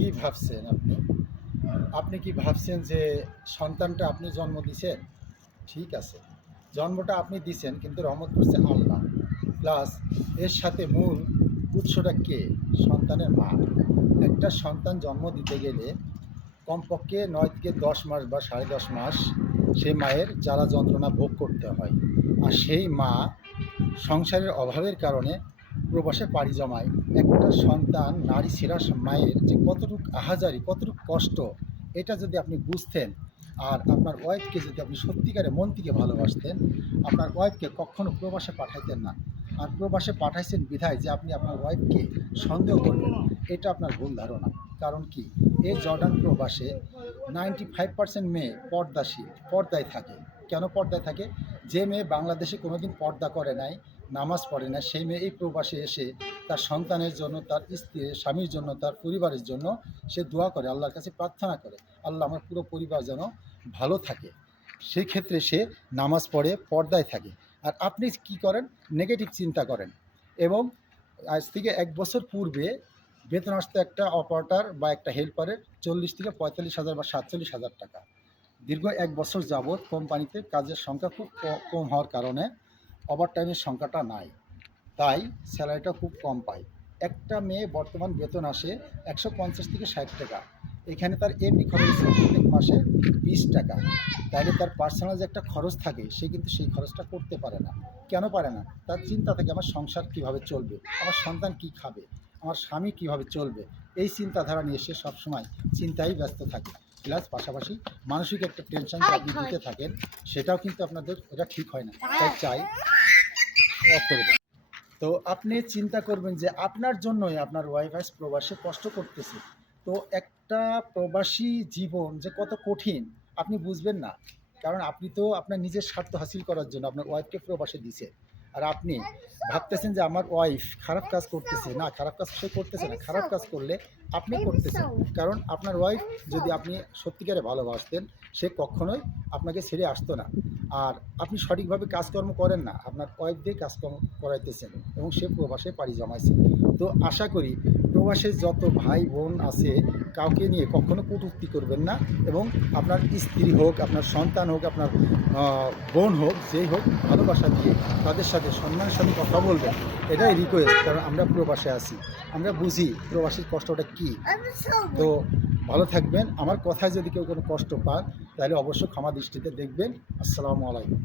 কি ভাবছেন আপনি? আপনি কি ভাবছেন যে সন্তানটা আপনি জন্ম দিছেন? ঠিক আছে। জন্মটা আপনি দিছেন কিন্তু রহমত করছে আল্লাহ। প্লাস এর সাথে মূল উৎসটা কে? সন্তানের মা। একটা সন্তান জন্ম দিতে গেলে কমপক্ষে ৯ থেকে ১০ মাস বা ১০.৫ মাস সে মায়ের জ্বালা যন্ত্রণা ভোগ করতে হয়। আর সেই মা সংসারের অভাবের কারণে প্রবাসে পাড়ি জমায়। একটা সন্তান নারী ছেঁড়া মায়ের যে কতটুকু আহাজারি, কতটুকু কষ্ট, এটা যদি আপনি বুঝতেন আর আপনার ওয়াইফকে যদি আপনি সত্যিকারে মন থেকে ভালোবাসতেন, আপনার ওয়াইফকে কখনো প্রবাসে পাঠাইতেন না। আর প্রবাসে পাঠাইছেন বিধায় যে আপনি আপনার ওয়াইফকে সন্দেহ করবেন, এটা আপনার ভুল ধারণা। কারণ কি, এই জর্ডান প্রবাসে 95% মেয়ে পর্দাশীল, পর্দায় থাকে। কেন পর্দায় থাকে? যে মেয়ে বাংলাদেশে কোনোদিন পর্দা করে নাই, নামাজ পড়ে না, সেই মেয়ে এই প্রবাসে এসে তার সন্তানের জন্য, তার স্ত্রী স্বামীর জন্য, তার পরিবারের জন্য সে দোয়া করে, আল্লাহর কাছে প্রার্থনা করে, আল্লাহ আমার পুরো পরিবার যেন ভালো থাকে। সেই ক্ষেত্রে সে নামাজ পড়ে, পর্দায় থাকে। আর আপনি কি করেন? নেগেটিভ চিন্তা করেন। এবং আজ থেকে ১ বছর পূর্বে বেতন আসতো একটা অপারেটর বা একটা হেল্পারের ৪০ থেকে ৪৫,০০০ বা ৪৭,০০০ টাকা। দীর্ঘ ১ বছর যাবৎ কোম্পানিতে কাজের সংখ্যা খুব কম হওয়ার কারণে ওভারটাইমের সংখ্যাটা নাই, তাই স্যালারিটা খুব কম পায়। একটা মেয়ে বর্তমান বেতন আসে ১৫০ থেকে ৬০ টাকা। এখানে তার এমনি খরচ প্রত্যেক মাসে ২০ টাকা। তাইলে তার পার্সোনাল যে একটা খরচ থাকে, সে কিন্তু সেই খরচটা করতে পারে না। কেন পারে না? তার চিন্তা থাকে আমার সংসার কীভাবে চলবে, আমার সন্তান কী খাবে, আমার স্বামী কীভাবে চলবে, এই চিন্তাধারা নিয়ে সে সবসময় চিন্তায় ব্যস্ত থাকে। প্লাস পাশাপাশি মানসিক একটা টেনশন যে আপনি দিতে থাকেন, সেটাও কিন্তু আপনাদের এটা ঠিক হয় না। তাই চাই অফ করে দেন। তো আপনি চিন্তা করবেন যে আপনার জন্যই আপনার ওয়াইফ আজ প্রবাসে কষ্ট করতেছে। তো একটা প্রবাসী জীবন যে কত কঠিন আপনি বুঝবেন না। কারণ আপনি তো আপনার নিজের স্বার্থ হাসিল করার জন্য আপনার ওয়াইফকে প্রবাসে দিছে। আর আপনি ভাবতেছেন যে আমার ওয়াইফ খারাপ কাজ করতেছে। না, খারাপ কাজ সে করতেছে না। খারাপ কাজ করলে আপনি করতেছেন। কারণ আপনার ওয়াইফ যদি আপনি সত্যিকারে ভালোবাসতেন, সে কখনোই আপনাকে ছেড়ে আসতো না। আর আপনি সঠিকভাবে কাজকর্ম করেন না, আপনার ওয়াইফ দিয়ে কাজকর্ম করাইতেছেন এবং সে প্রবাসে পাড়ি জমাইছে। তো আশা করি প্রবাসে যত ভাই বোন আছে কাউকে নিয়ে কখনো কটূক্তি করবেন না, এবং আপনার স্ত্রী হোক, আপনার সন্তান হোক, আপনার বোন হোক, যেই হোক, ভালোবাসা দিয়ে তাদের সাথে সম্মানের সাথে কথা বলবেন। এটাই রিকোয়েস্ট। কারণ আমরা প্রবাসে আছি, আমরা বুঝি প্রবাসীর কষ্টটা কী। তো ভালো থাকবেন। আমার কথায় যদি কেউ কোনো কষ্ট পান তাহলে অবশ্যই ক্ষমা দৃষ্টিতে দেখবেন। আসসালামু আলাইকুম।